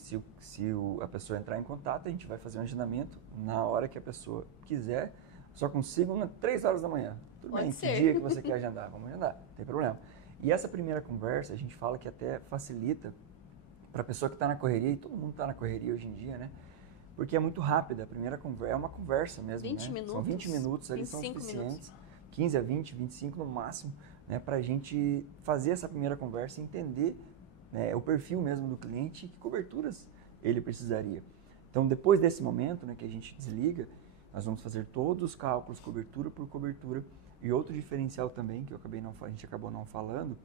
a pessoa entrar em contato, a gente vai fazer um agendamento na hora que a pessoa quiser. Só consigo 3 horas da manhã. Tudo bem, que dia que você quer agendar? Vamos agendar, não tem problema. E essa primeira conversa, a gente fala que até facilita para a pessoa que está na correria, e todo mundo está na correria hoje em dia, né? Porque é muito rápida, a primeira conversa, é uma conversa mesmo, 20 né? minutos, são 20 minutos ali, são suficientes, minutos. 15 a 20, 25 no máximo, né? Para a gente fazer essa primeira conversa e entender, né, o perfil mesmo do cliente e que coberturas ele precisaria. Então, depois desse momento, né, que a gente desliga, nós vamos fazer todos os cálculos, cobertura por cobertura. E outro diferencial também, que a gente acabou não falando,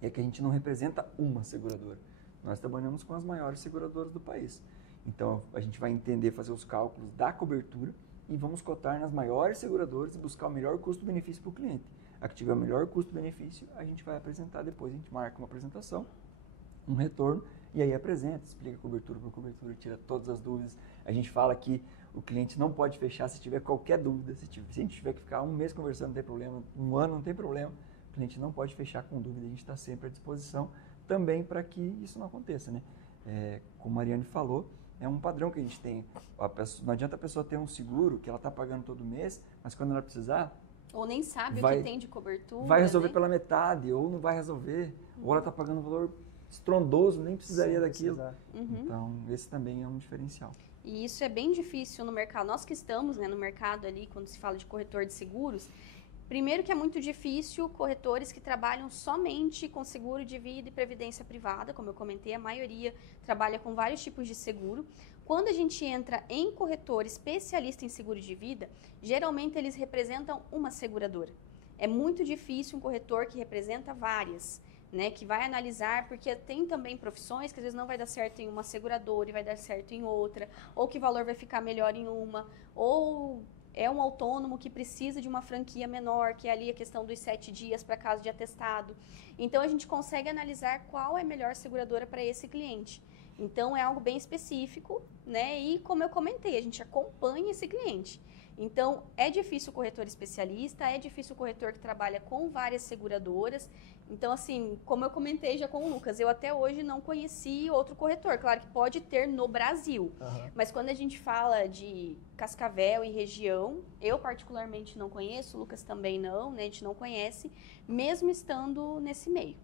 é que a gente não representa uma seguradora. Nós trabalhamos com as maiores seguradoras do país. Então, a gente vai entender, fazer os cálculos da cobertura e vamos cotar nas maiores seguradoras e buscar o melhor custo-benefício para o cliente. A que tiver o melhor custo-benefício, a gente vai apresentar depois. A gente marca uma apresentação, um retorno, e aí apresenta, explica cobertura por cobertura, tira todas as dúvidas. A gente fala que o cliente não pode fechar se tiver qualquer dúvida. Se a gente tiver que ficar um mês conversando, não tem problema. Um ano, não tem problema. O cliente não pode fechar com dúvida. A gente está sempre à disposição também para que isso não aconteça, né? Como a Mariane falou, é um padrão que a gente tem. Não adianta a pessoa ter um seguro que ela está pagando todo mês, mas quando ela precisar... Ou nem sabe o que tem de cobertura. Vai resolver, né? Pela metade, ou não vai resolver. Ou ela está pagando um valor estrondoso, nem precisaria daquilo. Então, esse também é um diferencial. E isso é bem difícil no mercado. Nós que estamos, né, no mercado ali, quando se fala de corretor de seguros, primeiro que é muito difícil corretores que trabalham somente com seguro de vida e previdência privada, como eu comentei, a maioria trabalha com vários tipos de seguro. Quando a gente entra em corretor especialista em seguro de vida, geralmente eles representam uma seguradora. É muito difícil um corretor que representa várias, né, que vai analisar, porque tem também profissões que às vezes não vai dar certo em uma seguradora e vai dar certo em outra, ou que o valor vai ficar melhor em uma, ou é um autônomo que precisa de uma franquia menor, que é ali a questão dos 7 dias para caso de atestado. Então, a gente consegue analisar qual é a melhor seguradora para esse cliente. Então, é algo bem específico, né? E, como eu comentei, a gente acompanha esse cliente. Então, é difícil o corretor especialista, é difícil o corretor que trabalha com várias seguradoras. Então, assim, como eu comentei já com o Lucas, eu até hoje não conheci outro corretor. Claro que pode ter no Brasil, mas quando a gente fala de Cascavel e região, eu particularmente não conheço, o Lucas também não, né? A gente não conhece, mesmo estando nesse meio.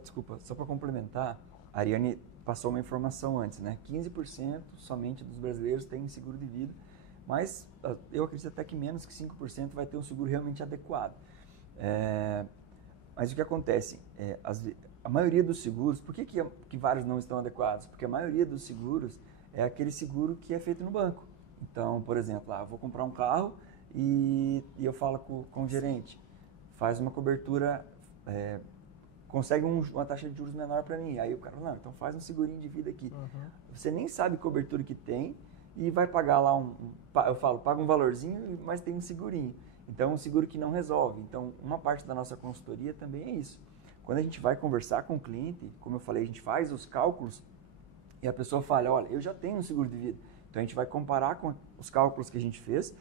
Desculpa, só para complementar, a Ariane passou uma informação antes, né? 15% somente dos brasileiros têm seguro de vida, mas eu acredito até que menos que 5% vai ter um seguro realmente adequado. Mas o que acontece? a maioria dos seguros, por que vários não estão adequados? Porque a maioria dos seguros é aquele seguro que é feito no banco. Então, por exemplo, eu vou comprar um carro e eu falo com o gerente, faz uma cobertura, consegue uma taxa de juros menor para mim. Aí o cara fala, não, então faz um segurinho de vida aqui. Você nem sabe cobertura que tem e vai pagar lá eu falo, paga um valorzinho, mas tem um segurinho. Então, um seguro que não resolve. Então, uma parte da nossa consultoria também é isso. Quando a gente vai conversar com o cliente, como eu falei, a gente faz os cálculos e a pessoa fala, olha, eu já tenho um seguro de vida. Então, a gente vai comparar com os cálculos que a gente fez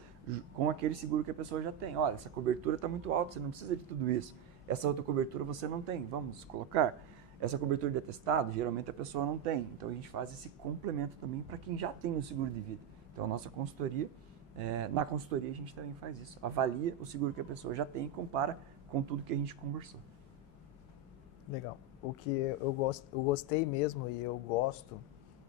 com aquele seguro que a pessoa já tem. Olha, essa cobertura está muito alta, você não precisa de tudo isso. Essa outra cobertura você não tem, vamos colocar. Essa cobertura de atestado, geralmente a pessoa não tem. Então, a gente faz esse complemento também para quem já tem o seguro de vida. Então, a nossa consultoria, na consultoria a gente também faz isso. Avalia o seguro que a pessoa já tem e compara com tudo que a gente conversou. Legal. O que eu gostei mesmo e eu gosto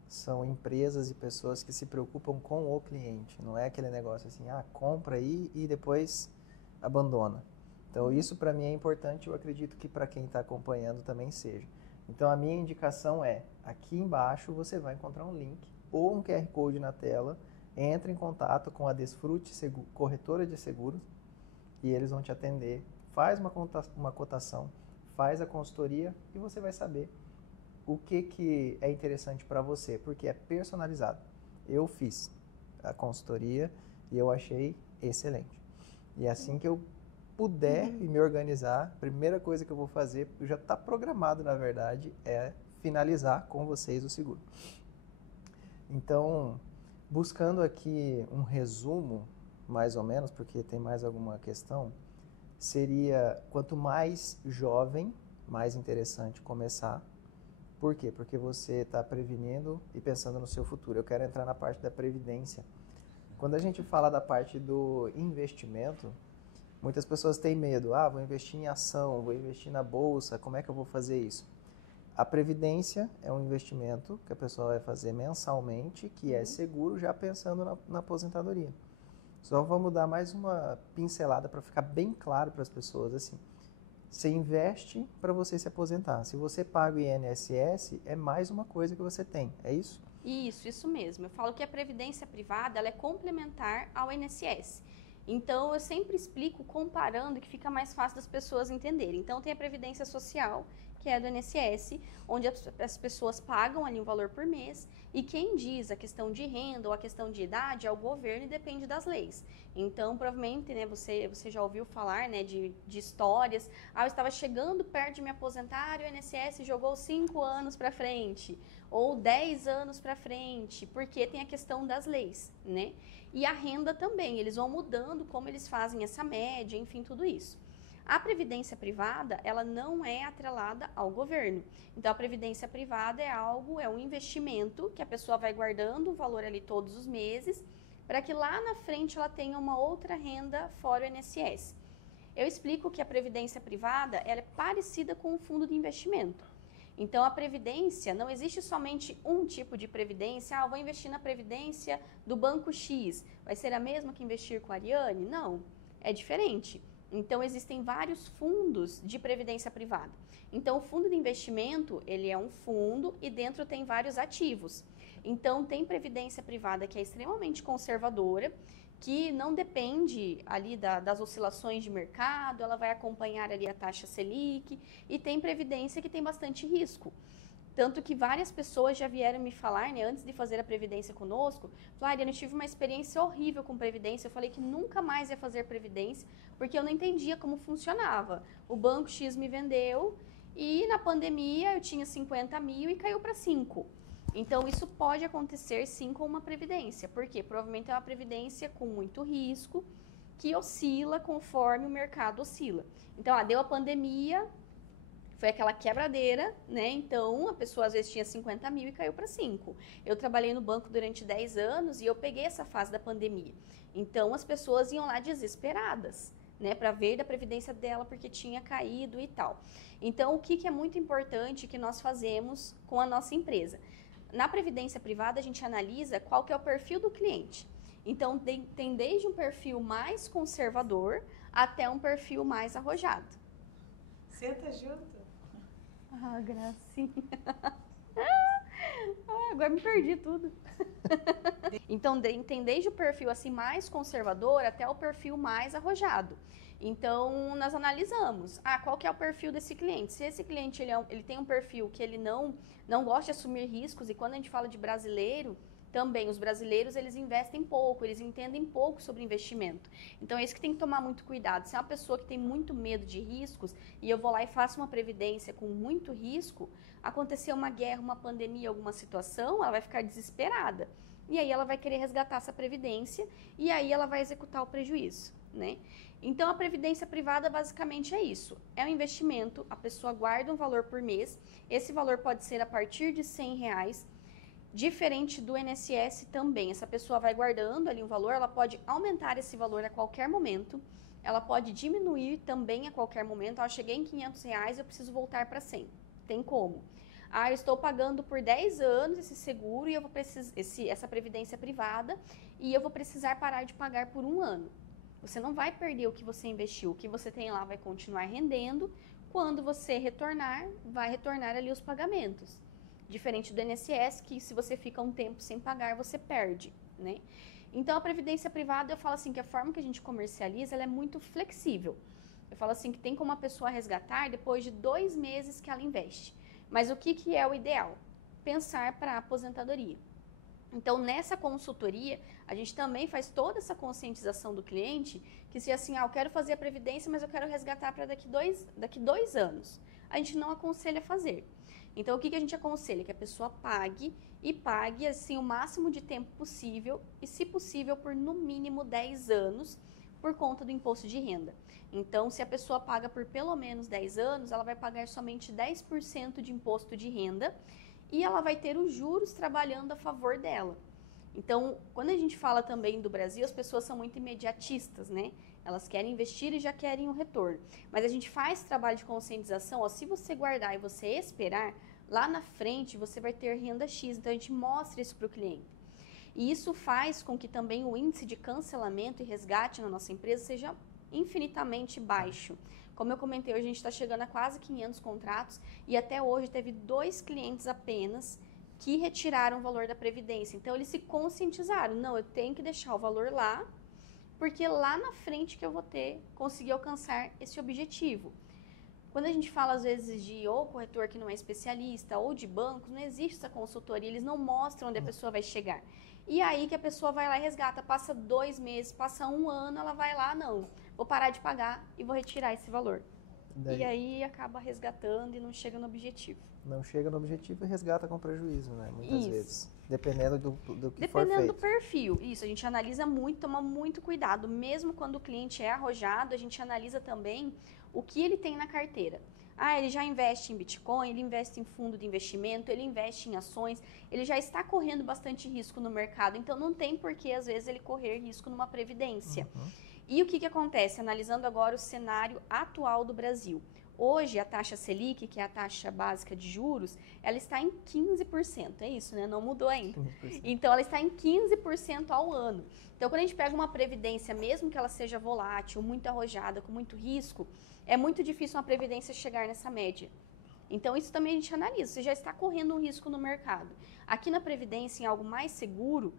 são empresas e pessoas que se preocupam com o cliente. Não é aquele negócio assim, compra aí e depois abandona. Então, isso para mim é importante, eu acredito que para quem está acompanhando também seja. Então, a minha indicação aqui embaixo você vai encontrar um link ou um QR Code na tela, entre em contato com a Desfrute Corretora de Seguros e eles vão te atender, faz uma cotação, faz a consultoria e você vai saber o que é interessante para você, porque é personalizado. Eu fiz a consultoria e eu achei excelente. E assim que eu puder e me organizar, a primeira coisa que eu vou fazer, já está programado na verdade, é finalizar com vocês o seguro. Então, buscando aqui um resumo, mais ou menos, porque tem mais alguma questão, seria quanto mais jovem, mais interessante começar. Por quê? Porque você está prevenindo e pensando no seu futuro. Eu quero entrar na parte da previdência. Quando a gente fala da parte do investimento, muitas pessoas têm medo. Vou investir em ação, vou investir na bolsa, como é que eu vou fazer isso? A previdência é um investimento que a pessoa vai fazer mensalmente, que é seguro, já pensando na aposentadoria. Só vamos dar mais uma pincelada para ficar bem claro para as pessoas. Assim, você investe para você se aposentar. Se você paga o INSS, é mais uma coisa que você tem, é isso? Isso mesmo. Eu falo que a previdência privada ela é complementar ao INSS. Então, eu sempre explico comparando que fica mais fácil das pessoas entenderem. Então, tem a previdência social, que é do INSS, onde as pessoas pagam ali um valor por mês, e quem diz a questão de renda ou a questão de idade é o governo e depende das leis. Então, provavelmente, né, você já ouviu falar, né, de histórias, eu estava chegando perto de me aposentar e o INSS jogou 5 anos para frente, ou 10 anos para frente, porque tem a questão das leis, né? E a renda também, eles vão mudando como eles fazem essa média, enfim, tudo isso. A previdência privada, ela não é atrelada ao governo. Então, a previdência privada é um investimento que a pessoa vai guardando o valor ali todos os meses, para que lá na frente ela tenha uma outra renda fora o INSS. Eu explico que a previdência privada, ela é parecida com o fundo de investimento. Então, a previdência, não existe somente um tipo de previdência. Vou investir na previdência do banco X. Vai ser a mesma que investir com a Ariane? Não, é diferente. Então, existem vários fundos de previdência privada. Então, o fundo de investimento, ele é um fundo e dentro tem vários ativos. Então, tem previdência privada que é extremamente conservadora, que não depende ali das oscilações de mercado, ela vai acompanhar ali a taxa Selic, e tem previdência que tem bastante risco. Tanto que várias pessoas já vieram me falar, né, antes de fazer a previdência conosco, falaram, eu tive uma experiência horrível com previdência, eu falei que nunca mais ia fazer previdência, porque eu não entendia como funcionava. O banco X me vendeu e na pandemia eu tinha 50 mil e caiu para 5. Então, isso pode acontecer sim com uma previdência, porque provavelmente é uma previdência com muito risco, que oscila conforme o mercado oscila. Então, deu a pandemia, foi aquela quebradeira, né? Então, a pessoa às vezes tinha 50 mil e caiu para 5. Eu trabalhei no banco durante 10 anos e eu peguei essa fase da pandemia. Então, as pessoas iam lá desesperadas, né? Para ver da previdência dela, porque tinha caído e tal. Então, o que é muito importante que nós fazemos com a nossa empresa? Na previdência privada, a gente analisa qual que é o perfil do cliente. Então, tem desde um perfil mais conservador até um perfil mais arrojado. Senta junto. Ah, gracinha. Agora me perdi tudo. Então, tem desde o perfil assim mais conservador até o perfil mais arrojado. Então, nós analisamos, qual que é o perfil desse cliente? Se esse cliente ele tem um perfil que ele não gosta de assumir riscos, e quando a gente fala de brasileiro, também os brasileiros eles investem pouco, eles entendem pouco sobre investimento. Então, é isso que tem que tomar muito cuidado. Se é uma pessoa que tem muito medo de riscos, e eu vou lá e faço uma previdência com muito risco, acontecer uma guerra, uma pandemia, alguma situação, ela vai ficar desesperada. E aí ela vai querer resgatar essa previdência, e aí ela vai executar o prejuízo, né? Então, a previdência privada basicamente é isso. É um investimento, a pessoa guarda um valor por mês, esse valor pode ser a partir de R$100, diferente do INSS também. Essa pessoa vai guardando ali um valor, ela pode aumentar esse valor a qualquer momento, ela pode diminuir também a qualquer momento. Eu cheguei em R$500, eu preciso voltar para 100. Tem como? Eu estou pagando por 10 anos esse seguro e eu vou essa previdência privada, e eu vou precisar parar de pagar por 1 ano. Você não vai perder o que você investiu, o que você tem lá vai continuar rendendo. Quando você retornar, vai retornar ali os pagamentos. Diferente do INSS, que se você fica um tempo sem pagar, você perde, né? Então, a previdência privada, eu falo assim, que a forma que a gente comercializa, ela é muito flexível. Eu falo assim, que tem como a pessoa resgatar depois de 2 meses que ela investe. Mas o que é o ideal? Pensar para a aposentadoria. Então, nessa consultoria, a gente também faz toda essa conscientização do cliente, que se assim, eu quero fazer a previdência, mas eu quero resgatar para daqui 2 anos. A gente não aconselha fazer. Então, o que a gente aconselha? Que a pessoa pague assim o máximo de tempo possível, e se possível por no mínimo 10 anos, por conta do imposto de renda. Então, se a pessoa paga por pelo menos 10 anos, ela vai pagar somente 10% de imposto de renda, e ela vai ter os juros trabalhando a favor dela. Então, quando a gente fala também do Brasil, as pessoas são muito imediatistas, né? Elas querem investir e já querem um retorno. Mas a gente faz trabalho de conscientização, se você guardar e você esperar, lá na frente você vai ter renda X. Então, a gente mostra isso para o cliente. E isso faz com que também o índice de cancelamento e resgate na nossa empresa seja infinitamente baixo. Como eu comentei, hoje a gente está chegando a quase 500 contratos, e até hoje teve 2 clientes apenas que retiraram o valor da previdência. Então, eles se conscientizaram. Não, eu tenho que deixar o valor lá, porque lá na frente que eu vou conseguir alcançar esse objetivo. Quando a gente fala, às vezes, de ou corretor que não é especialista, ou de bancos, não existe essa consultoria, eles não mostram onde a pessoa vai chegar. E aí que a pessoa vai lá e resgata, passa 2 meses, passa 1 ano, ela vai lá, não, vou parar de pagar e vou retirar esse valor. E aí acaba resgatando e não chega no objetivo. Não chega no objetivo e resgata com prejuízo, né? Muitas vezes. Dependendo do que for feito. Dependendo do perfil. Isso, a gente analisa muito, toma muito cuidado. Mesmo quando o cliente é arrojado, a gente analisa também o que ele tem na carteira. Ele já investe em Bitcoin, ele investe em fundo de investimento, ele investe em ações, ele já está correndo bastante risco no mercado, então não tem por que, às vezes, ele correr risco numa previdência. E o que acontece? Analisando agora o cenário atual do Brasil. Hoje, a taxa Selic, que é a taxa básica de juros, ela está em 15%, é isso, né? Não mudou ainda. 15%. Então, ela está em 15% ao ano. Então, quando a gente pega uma previdência, mesmo que ela seja volátil, muito arrojada, com muito risco, é muito difícil uma previdência chegar nessa média. Então, isso também a gente analisa. Você já está correndo um risco no mercado. Aqui na previdência, em algo mais seguro,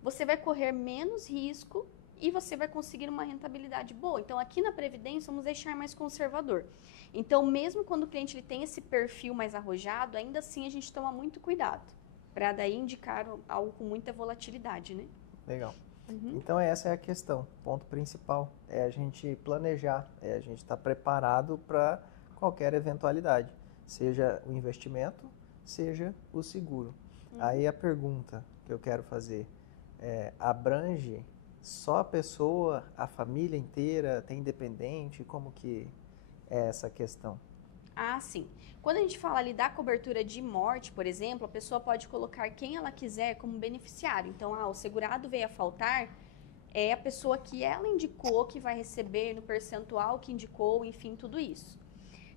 você vai correr menos risco e você vai conseguir uma rentabilidade boa. Então, aqui na previdência, vamos deixar mais conservador. Então, mesmo quando o cliente ele tem esse perfil mais arrojado, ainda assim a gente toma muito cuidado para daí indicar algo com muita volatilidade, né? Legal. Então, essa é a questão. O ponto principal é a gente planejar, a gente estar preparado para qualquer eventualidade, seja o investimento, seja o seguro. Aí a pergunta que eu quero fazer abrange só a pessoa, a família inteira, tem dependente? Como que é essa questão? Sim. Quando a gente fala ali da cobertura de morte, por exemplo, a pessoa pode colocar quem ela quiser como beneficiário. Então, o segurado veio a faltar, é a pessoa que ela indicou que vai receber no percentual que indicou, enfim, tudo isso.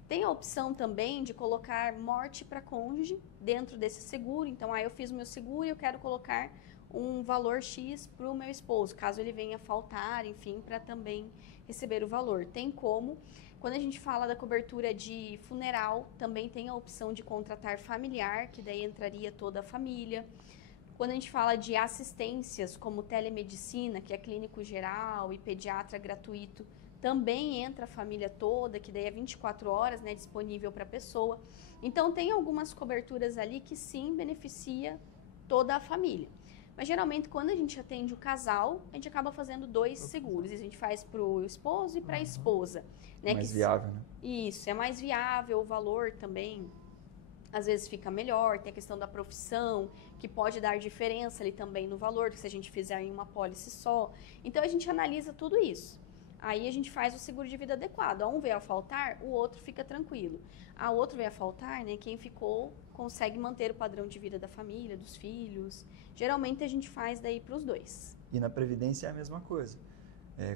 Tem a opção também de colocar morte para cônjuge dentro desse seguro. Então, eu fiz o meu seguro e eu quero colocar um valor X para o meu esposo, caso ele venha faltar, enfim, para também receber o valor. Tem como. Quando a gente fala da cobertura de funeral, também tem a opção de contratar familiar, que daí entraria toda a família. Quando a gente fala de assistências, como telemedicina, que é clínico geral e pediatra gratuito, também entra a família toda, que daí é 24 horas, né, disponível para a pessoa. Então, tem algumas coberturas ali que sim beneficia toda a família. Mas, geralmente, quando a gente atende o casal, a gente acaba fazendo 2 seguros. A gente faz para o esposo e para a esposa. Né, Mais viável, né? Isso, é mais viável, o valor também às vezes fica melhor, tem a questão da profissão, que pode dar diferença ali também no valor, se a gente fizer em uma pólice só. Então, a gente analisa tudo isso. Aí a gente faz o seguro de vida adequado. Um veio a faltar, o outro fica tranquilo. O outro veio a faltar, né? Quem ficou consegue manter o padrão de vida da família, dos filhos. Geralmente a gente faz daí para os 2. E na Previdência é a mesma coisa.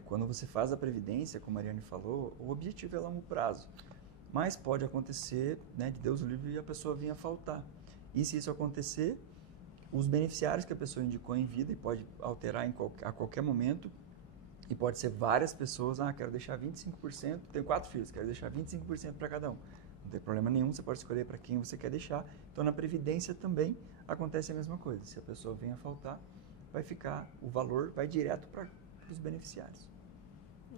Quando você faz a Previdência, como a Mariane falou, o objetivo é longo prazo. Mas pode acontecer, né, de Deus o livre, e a pessoa vir a faltar. E se isso acontecer, os beneficiários que a pessoa indicou em vida, e pode alterar a qualquer momento, e pode ser várias pessoas, quero deixar 25%, tenho 4 filhos, quero deixar 25% para cada um. Não tem problema nenhum, você pode escolher para quem você quer deixar. Então, na Previdência também acontece a mesma coisa. Se a pessoa vem a faltar, o valor vai direto para os beneficiários.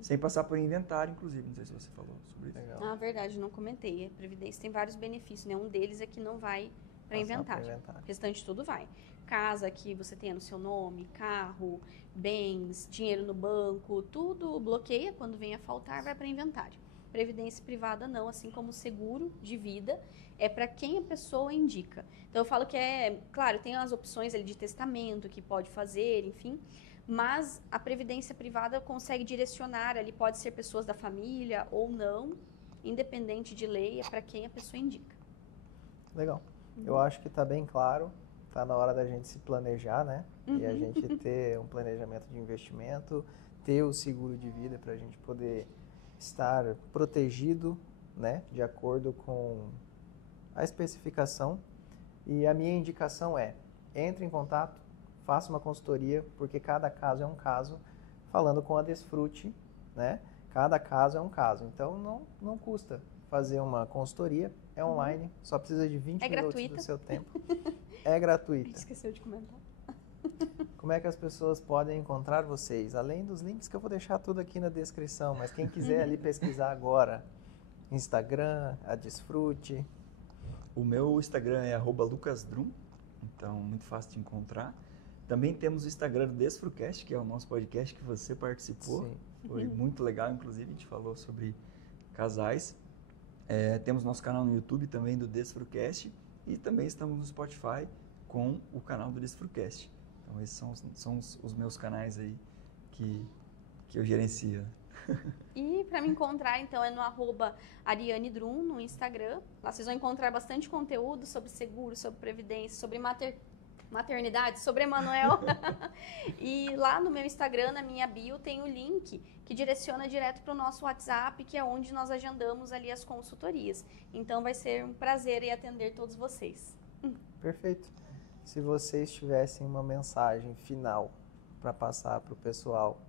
Sem passar por inventário, inclusive. Não sei se você falou sobre isso. Legal. Verdade, não comentei. A Previdência tem vários benefícios, né? Um deles é que não vai para inventário. O restante tudo vai. Casa que você tenha no seu nome, carro, bens, dinheiro no banco, tudo bloqueia. Quando vem a faltar, vai para inventário. Previdência privada não, assim como o seguro de vida é para quem a pessoa indica. Então, eu falo que claro, tem as opções ali de testamento que pode fazer, enfim, mas a previdência privada consegue direcionar, ali pode ser pessoas da família ou não, independente de lei, é para quem a pessoa indica. Legal. Eu acho que está bem claro, está na hora da gente se planejar, né? E a gente ter um planejamento de investimento, ter o seguro de vida para a gente poder estar protegido, né? De acordo com a especificação. E a minha indicação entre em contato, faça uma consultoria, porque cada caso é um caso, falando com a Desfrute, né? Cada caso é um caso, então não custa fazer uma consultoria, é online, só precisa de 20 minutos gratuita. do seu tempo. É gratuita. Esqueceu de comentar. Como é que as pessoas podem encontrar vocês? Além dos links que eu vou deixar tudo aqui na descrição, mas quem quiser ali pesquisar agora, Instagram, a Desfrute. O meu Instagram é @lucasdrum, então muito fácil de encontrar. Também temos o Instagram do Desfrucast, que é o nosso podcast que você participou. Sim. Foi muito legal, inclusive, a gente falou sobre casais. Temos nosso canal no YouTube também do Desfrucast e também estamos no Spotify com o canal do Desfrucast. Então esses são os meus canais aí que eu gerencio. E para me encontrar, então, é no @ArianeDrum no Instagram. Lá vocês vão encontrar bastante conteúdo sobre seguro, sobre previdência, sobre maternidade, sobre Emanuel. E lá no meu Instagram, na minha bio, tem o link que direciona direto para o nosso WhatsApp, que é onde nós agendamos ali as consultorias. Então vai ser um prazer em atender todos vocês. Perfeito. Se vocês tivessem uma mensagem final para passar para o pessoal,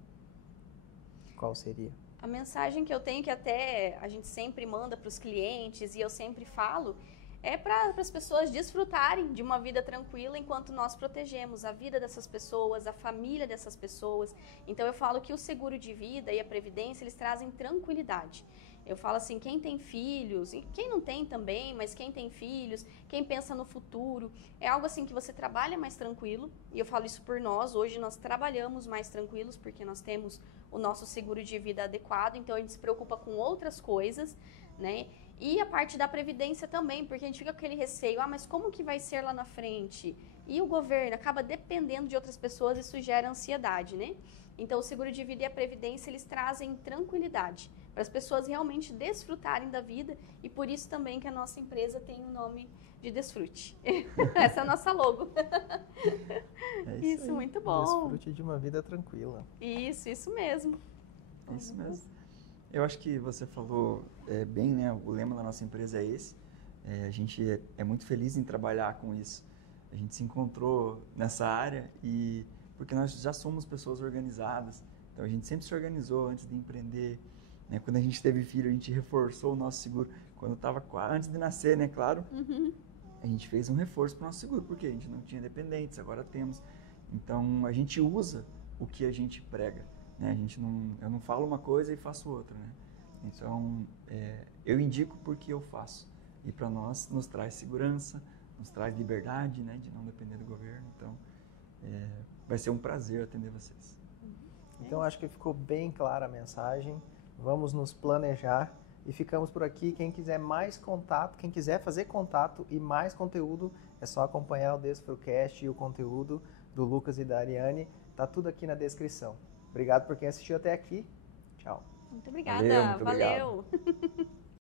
qual seria? A mensagem que eu tenho, que até a gente sempre manda para os clientes e eu sempre falo, é para as pessoas desfrutarem de uma vida tranquila enquanto nós protegemos a vida dessas pessoas, a família dessas pessoas. Então eu falo que o seguro de vida e a previdência, eles trazem tranquilidade. Eu falo assim, quem tem filhos, e quem não tem também, mas quem tem filhos, quem pensa no futuro, é algo assim que você trabalha mais tranquilo, e eu falo isso por nós, hoje nós trabalhamos mais tranquilos, porque nós temos o nosso seguro de vida adequado, então a gente se preocupa com outras coisas, né? E a parte da previdência também, porque a gente fica com aquele receio, mas como que vai ser lá na frente? E o governo acaba dependendo de outras pessoas, isso gera ansiedade, né? Então o seguro de vida e a previdência, eles trazem tranquilidade para as pessoas realmente desfrutarem da vida, e por isso também que a nossa empresa tem o nome de Desfrute. Essa é a nossa logo. Isso, muito bom. Desfrute de uma vida tranquila. Isso mesmo. Isso mesmo. Eu acho que você falou bem, né? O lema da nossa empresa é esse. A gente é muito feliz em trabalhar com isso. A gente se encontrou nessa área e porque nós já somos pessoas organizadas, então a gente sempre se organizou antes de empreender, né? Quando a gente teve filho, a gente reforçou o nosso seguro. Quando estava antes de nascer, né, claro, a gente fez um reforço para o nosso seguro, porque a gente não tinha dependentes, agora temos. Então a gente usa o que a gente prega, né? Eu não falo uma coisa e faço outra, né? Então eu indico porque eu faço. E para nós nos traz segurança, nos traz liberdade, né, de não depender do governo. Então vai ser um prazer atender vocês. Então acho que ficou bem clara a mensagem. Vamos nos planejar e ficamos por aqui. Quem quiser mais contato, quem quiser fazer contato e mais conteúdo, é só acompanhar o Desfrucast e o conteúdo do Lucas e da Ariane. Tá tudo aqui na descrição. Obrigado por quem assistiu até aqui. Tchau. Muito obrigada. Valeu. Valeu.